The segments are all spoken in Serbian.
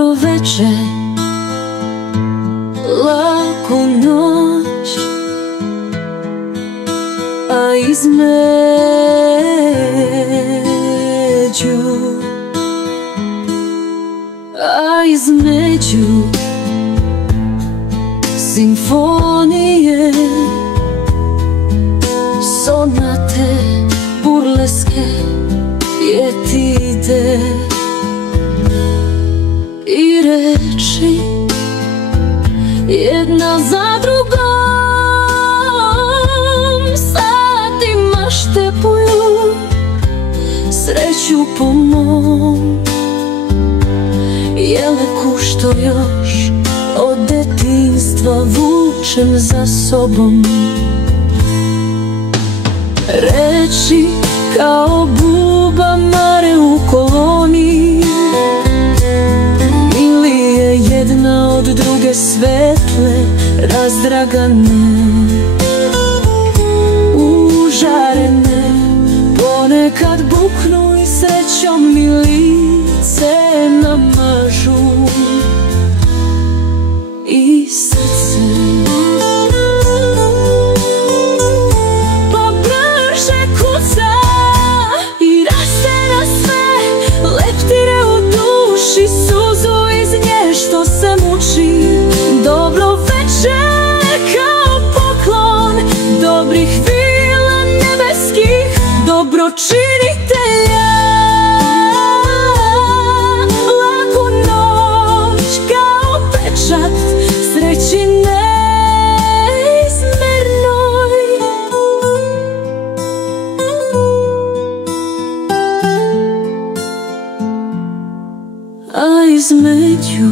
Dobro veče, laku noć, a izmedju simfonije, sonate, burleske, etide i reči, jedna za drugom, satima štepuju sreću po mom jeleku, što još od detinjstva vučem za sobom. Reči kao bubamare u koloni, Milije, jedna od druge, svetle, razdragane, užarene, ponekad buknu i srećom mi lice namažu i srce. Pa brže kuca i rastera sve, leptire u duši, suzu iz nje što se muči. Dobro veče kao poklon dobrih vila nebeskih, dobročinitelja. Laku noć kao pečat sreći neizmernoj. A izmedju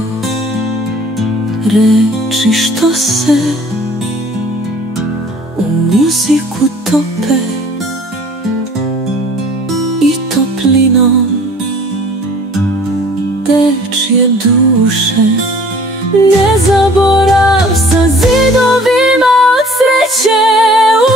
reči što se u muziku tope i toplinom dečje duše, ne zaborav sa zidovima od sreće u